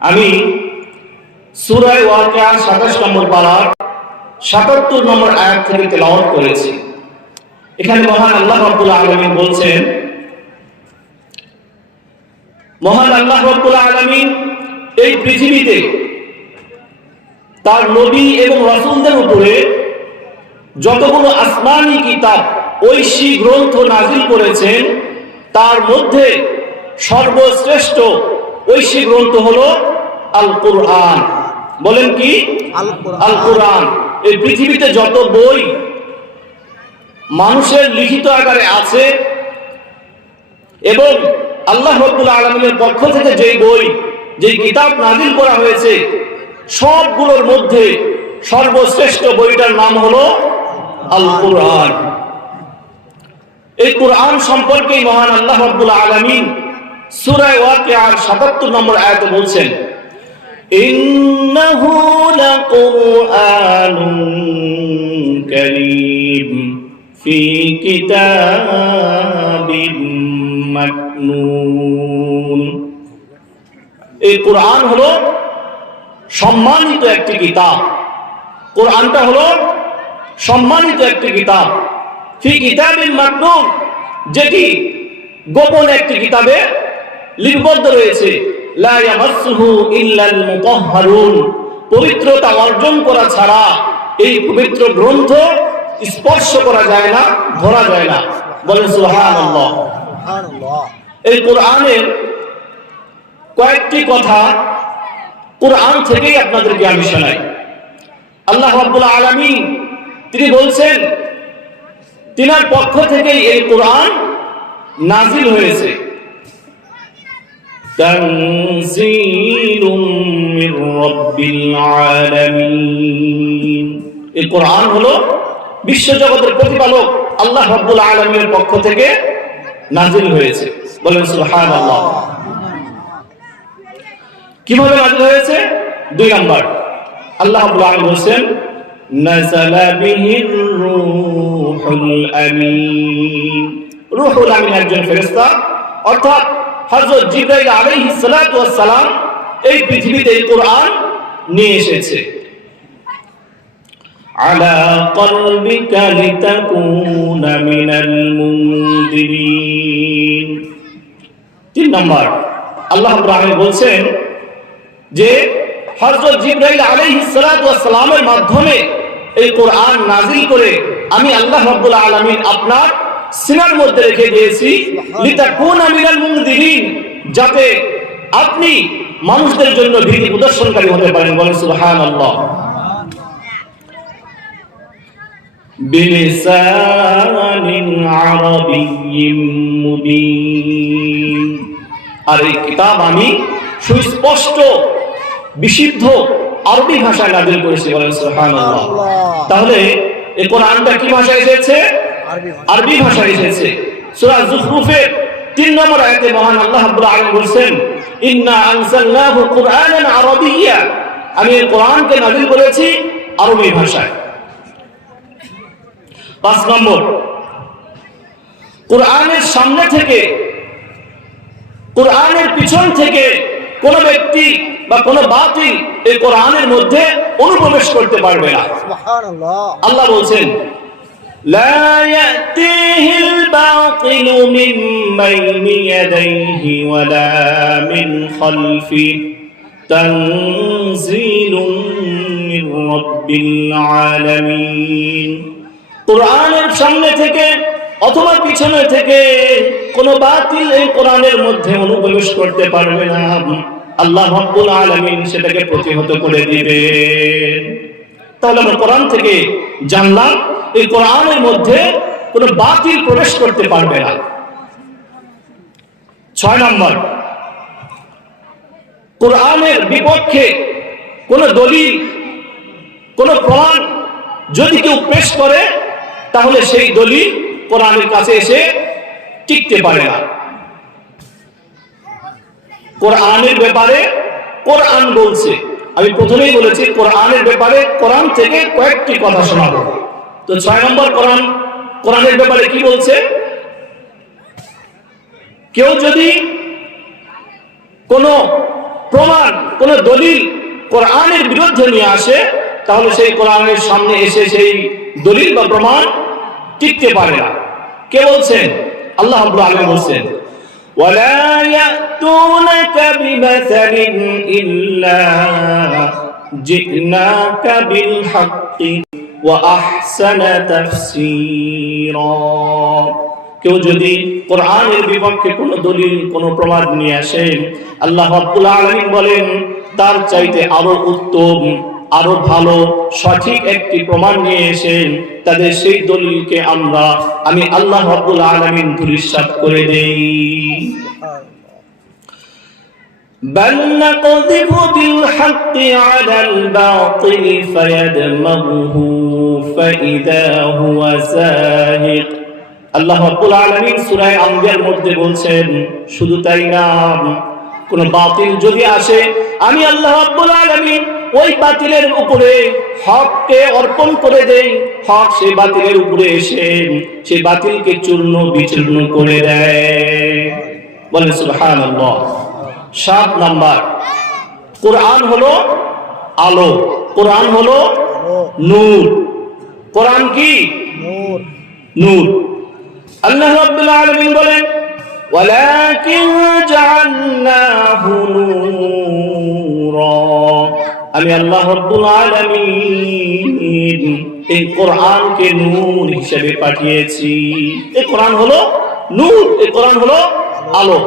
আমি সুরায় ওয়াকিয়া সাতাশ নম্বর পাড়ার সাতাত্তর নম্বর আয়াত থেকে তেলাওয়াত করেছি। এখানে মহান আল্লাহ রব্বুল আলমিন বলছেন, মহান আল্লাহ রব্বুল আলমিন এই পৃথিবীতে তার নবী এবং রসুলদের উপরে যতগুলো আসমানি কিতাব, ঐশী গ্রন্থ নাজিল করেছেন, তার মধ্যে সর্বশ্রেষ্ঠ ঐশী গ্রন্থ হলো আল কোরআন বলেন কি? আল কোরআন। এই পৃথিবীতে যত বই মানুষের লিখিত আকারে আছে এবং আল্লাহ রব্বুল আলমিনের পক্ষ থেকে যেই বই যেই কিতাব নাজিল করা হয়েছে সবগুলোর মধ্যে সর্বশ্রেষ্ঠ বইটার নাম হলো আল কোরআন এই কোরআন সম্পর্কে মহান আল্লাহ রব্বুল আলমিন সুরায় ওয়াকিআর সাতাত্তর নম্বর আয়াতে বলছেন, ইন্নাহু লাকুরআনুন কারীম ফি কিতাবিম মাকনুন। এই কোরআন হলো সম্মানিত একটি কিতাব। কোরআনটা হলো সম্মানিত একটি কিতাব। ফি কিতাবিল মাকনুন, যেটি গোপন একটি কিতাবে লিপিবদ্ধ রয়েছে। পবিত্রতা অর্জন করা ছাড়া এই পবিত্র গ্রন্থ স্পর্শ করা যায় না ধরা যায় না। বলেন সুবহানাল্লাহ। এই কোরআনের কয়েকটি কথা কোরআন থেকেই আপনাদেরকে আমি শোনাই। আল্লাহ রাব্বুল আলামিন তিনি বলছেন তিনার পক্ষ থেকেই এই কোরআন নাজিল হয়েছে। মির রাব্বিল আলামিন। এই কোরআন হলো বিশ্বজগতের প্রতিপালক আল্লাহ রাব্বুল আলামিনের পক্ষ থেকে নাজিল হয়েছে। বলেন সুবহানাল্লাহ। কীভাবে নাজিল হয়েছে? দুই নাম্বার। আল্লাহ রাব্বুল আলামিন বলেন নাযালা বিহির রূহুল আমিন। রূহুল আমিন একজন ফেরেশতা, অর্থাৎ হযরত জিবরাইল আলাইহিস সালাতু ওয়াস সালাম এই পৃথিবীতে এই কোরআন নিয়ে এসেছে على قلبك لتكون من المنذرين তিন নম্বর আল্লাহ ইব্রাহিম বলছেন যে হযরত জিবরাইল আলাইহিস সালাতু ওয়াস সালামের মাধ্যমে এই কোরআন নাজিল করে আমি আল্লাহ রাব্বুল আলামিন আপনার সিনার মধ্যে রেখে দিয়েছি। যাতে আপনি মানুষদের জন্য ভীতি প্রদর্শনকারী হতে পারেন। বলেন সুহান আল্লাহ আর এই কিতাব আমি সুস্পষ্ট বিশুদ্ধ আরবি ভাষায় নাজিল করেছি। বলেন সুহান তাহলে এ কোরআনটা কি ভাষায় এসেছে? আরবি ভাষা। ভাষায় এসেছে। সূরা জুখরুফের 3 নম্বর আয়াতে মহান আল্লাহ রাব্বুল আলামিন বলেন ইন্না আনজালনাহু কুরআনান আরাবিয়্যা। আমি এই কোরআনকে নাজিল করেছি আরবি ভাষায়। পাঁচ নম্বর কোরআনের সামনে থেকে কোরআনের পিছন থেকে কোন ব্যক্তি বা কোন বাতিল এই কোরআনের মধ্যে অনুপ্রবেশ করতে পারবে না। সুবহানাল্লাহ। আল্লাহ বলছেন لا يأتيه الباطل من بين يديه ولا من خلفه تنزيل من رب العالمين কোরআনের সামনে থেকে অথবা পিছনে থেকে কোনো বাতিল এই কোরআনের মধ্যে অনুপ্রবেশ করতে পারবে না আল্লাহ রব্বুল আলামিন সেটাকে প্রতিহত করে দিবেন তাহলে আমরা কোরআন থেকে জানলাম, এই কোরআনের মধ্যে কোনো বাতিল প্রবেশ করতে পারবে না। ছয় নম্বর, কোরআনের বিপক্ষে কোন দলিল, কোন প্রমাণ যদি কেউ পেশ করে, তাহলে সেই দলিল কোরআনের কাছে এসে টিকতে পারে না। কোরআনের ব্যাপারে কোরআন বলছে। আমি প্রথমেই বলেছি কোরআনের ব্যাপারে কোরআন থেকে কয়েকটি কথা শোনাবো তো ছয় নম্বর কোরআন কোরআনের ব্যাপারে কি বলছে কেউ যদি কোনো প্রমাণ কোন দলিল কোরআনের বিরুদ্ধে নিয়ে আসে তাহলে সেই কোরআনের সামনে এসে সেই দলিল বা প্রমাণ টিকতে পারে না কে বলছেন আল্লাহ রাব্বুল আলামিন বলছেন ولا يأتونك بمثل إلا جئناك بالحق وأحسن تفسيرا কেউ যদি কোরআনের বিপক্ষে কোনো দলিল কোনো প্রমাদ নিয়ে আসে আল্লাহ রাব্বুল আলামিন বলেন তার চাইতে আরো উত্তম আরো ভালো সঠিক একটি প্রমাণ নিয়ে এসে তাদের সেই দলিলকে আমরা আমি আল্লাহ রাব্বুল আলামিন ধূলিসাৎ করে দেই بل نقذف بالحق على الباطل فيدمغه فإذا هو زاهق আল্লাহ রাব্বুল আলামিন সূরা আম্বিয়ার মধ্যে বলছেন শুধু তাই না কোন বাতিল যদি আসে আমি আল্লাহ রাব্বুল আলামিন ওই বাতিলের উপরে হককে অর্পণ করে দেই হক সেই বাতিলের উপরে এসে সেই বাতিলকে চূর্ণ বিচূর্ণ করে দেয় বলেন সুবহানাল্লাহ সাত নাম্বার। কোরআন হলো আলো। কোরআন হলো নূর। কোরআন কি? নূর। আল্লাহ রাব্বুল আলামিন বলেন ওয়ালাকিন জাআলনাহু নূরা। আমি আল্লাহ রাব্বুল আলামিন এই কোরআনকে নূর হিসেবে পাঠিয়েছি। এই কোরআন হলো নূর এই কোরআন হলো আলো।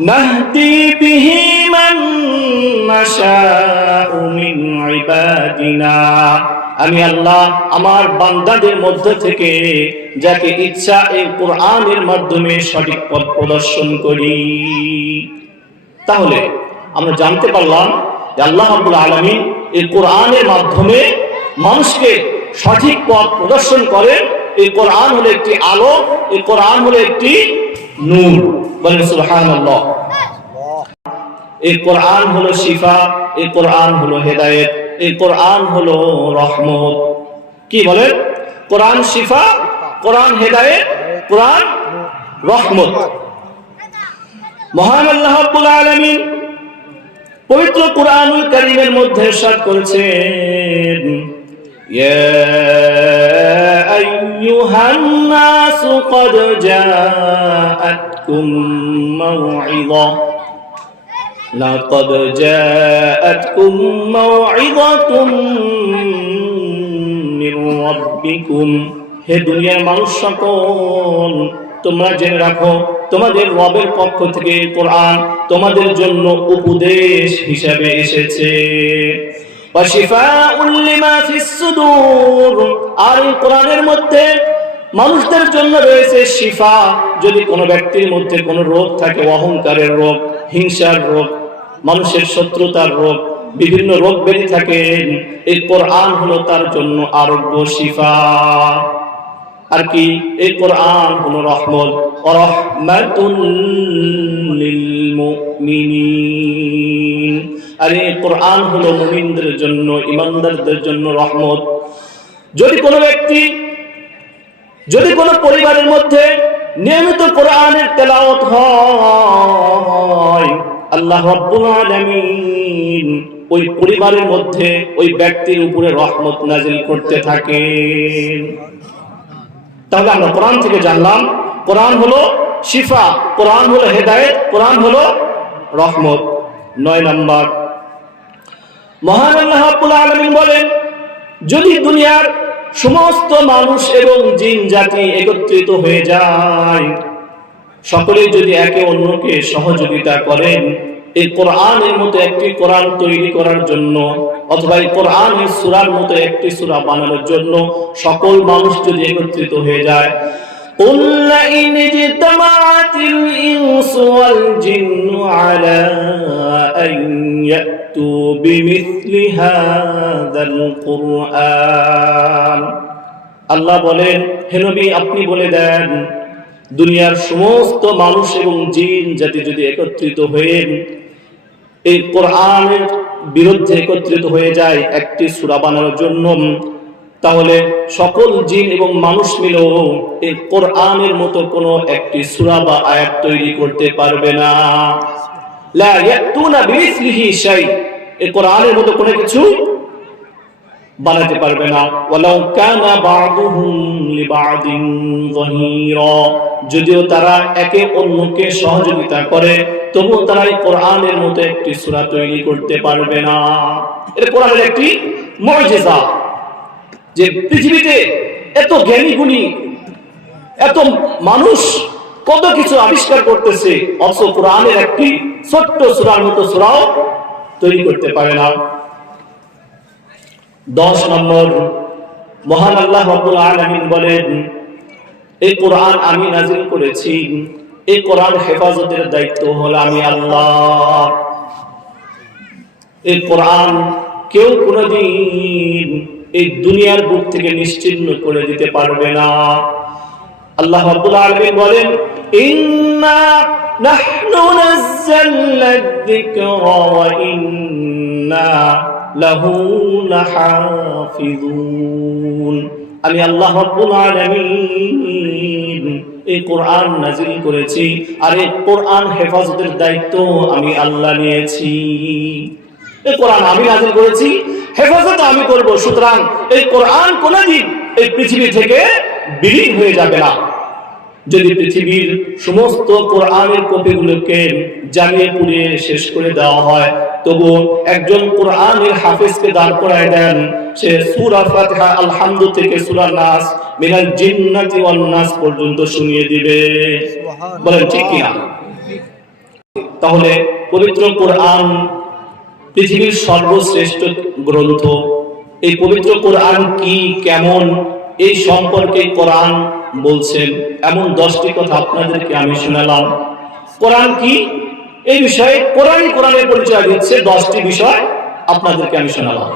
নাহদি বিহি মান নাশাউ মিন ইবাদিনা। আমি আল্লাহ আমার বান্দাদের মধ্য থেকে যাকে ইচ্ছা এই কোরআনের মাধ্যমে সঠিক পথ প্রদর্শন করি। তাহলে আমরা জানতে পারলাম যে আল্লাহ আব্দুল আলমী এই কোরআনের মাধ্যমে মানুষকে সঠিক পথ প্রদর্শন করেন। এই কোরআন হলো একটি আলো, এই কোরআন হলো একটি নূর। বলেন সুবহান আল্লাহ এই কোরআন হলো শিফা এই কোরআন হলো হেদায়েত এই কোরআন হলো রহমত কি বলেন কোরআন শিফা কোরআন হেদায়েত কোরআন রহমত মহান আল্লাহ রাব্বুল আলামিন পবিত্র কোরআনুল কারীমের মধ্যে ارشاد করেছেন ইয়া আইয়ুহান নাস قد جاءتكم موعظة لقد جاءتكم موعظة من ربكم হে দুনিয়ার মানুষ সকল তোমরা জেনে রাখো তোমাদের রবের পক্ষ থেকে কোরআন তোমাদের জন্য উপদেশ হিসাবে এসেছে وشفاء لما في الصدور আর এই কোরআনের মধ্যে মানুষদের জন্য রয়েছে শিফা। যদি কোনো ব্যক্তির মধ্যে কোনো রোগ থাকে, অহংকারের রোগ, হিংসার রোগ, মানুষের শত্রুতার রোগ, বিভিন্ন রোগ বেড়ে থাকে এই কোরআন হলো তার জন্য আরোগ্য শিফা। আর কি? এই কোরআন হলো রহমত। আর এই কোরআন হলো মুমিনদের জন্য, ইমানদারদের জন্য রহমত। যদি কোনো ব্যক্তি যদি কোনো পরিবারের মধ্যে নিয়মিত কোরআনের তেলাওয়াত হয়, আল্লাহ রাব্বুল আলামিন ওই পরিবারের মধ্যে ওই ব্যক্তির উপরে রহমত নাজিল করতে থাকেন। তাহলে আমরা কোরআন থেকে জানলাম, কোরআন হলো শিফা, কোরআন হলো হেদায়েত, কোরআন হলো রহমত। নয় নাম্বার। মহান আল্লাহ রাব্বুল বলেন, যদি দুনিয়ার সমস্ত মানুষ এবং জিন জাতি একত্রিত হয়ে যায় সকলে যদি একে অন্যকে সহযোগিতা করেন এই কোরআনের মতো একটি কোরআন তৈরি করার জন্য অথবা এই কোরআনের সুরার মতো একটি সুরা বানানোর জন্য সকল মানুষ যদি একত্রিত হয়ে যায় قل لئن اجتمعت الإنس والجن على أن يأتوا بمثل هذا القرآن আল্লাহ বলেন হে নবী আপনি বলে দেন দুনিয়ার সমস্ত মানুষ এবং জিন জাতি যদি একত্রিত হয়ে এই কোরআনের বিরুদ্ধে একত্রিত হয়ে যায় একটি সূরা বানানোর জন্য তাহলে সকল জিন এবং মানুষ মিলেও এই কোরআনের মতো কোনো একটি সূরা বা আয়াত তৈরি করতে পারবে না মতো কোনো কিছু পারবে না। যদিও তারা একে অন্যকে সহযোগিতা করে, তবুও তারা এই কোরআনের মতো একটি সূরা তৈরি করতে পারবে না। এটা কোরআনের একটি মুজিজা, যে পৃথিবীতে এত জ্ঞানী গুণী, এত মানুষ কত কিছু আবিষ্কার করতেছে, অথচ কোরআনের একটি ছোট্ট সূরার মতো সূরাও তৈরি করতে পারে না। দশ নম্বর, মহান আল্লাহ রব্বুল বলেন, এই কোরআন আমি নাজিল করেছি, এই কোরআন হেফাজতের দায়িত্ব হলো আমি আল্লাহ। এই কোরআন কেউ কোনোদিন এই দুনিয়ার বুক থেকে নিশ্চিহ্ন করে দিতে পারবে না। আল্লাহ রাব্বুল আলামিন বলেন নাহনু নাযালনা যিকরা ওয়া ইন্না লাহু লাহাফিজুন। আমি আল্লাহ রাব্বুল এই কোরআন নাজিল করেছি আর এই কোরআন হেফাজতের দায়িত্ব আমি আল্লাহ নিয়েছি। এই কোরআন আমি নাজিল করেছি, হেফাজত আমি করব, সুতরাং এই কোরআন কোনদিন এই পৃথিবী থেকে বিলীন হয়ে যাবে না। যদি পৃথিবীর সমস্ত কোরআনের কপিগুলোকে জ্বালিয়ে পুড়িয়ে শেষ করে দেওয়া হয় তবু একজন কোরআনের হাফেজকে দাঁড় করায় দেন সে সূরা ফাতিহা আলহামদু থেকে সূরা নাস মিনাল জিন্নাতি ওয়ান নাস পর্যন্ত শুনিয়ে দিবে। বলেন ঠিক কিনা? তাহলে পবিত্র কোরআন পৃথিবীর সর্বশ্রেষ্ঠ গ্রন্থ। এই পবিত্র কোরআন কি কেমন এই সম্পর্কে কোরআন বলছেন। এমন দশটি কথা আপনাদেরকে আমি শোনালাম। কোরআন কি? এই বিষয়ে কোরআন কোরআনের পরিচয় দিচ্ছে দশটি বিষয় আপনাদেরকে আমি শোনালাম।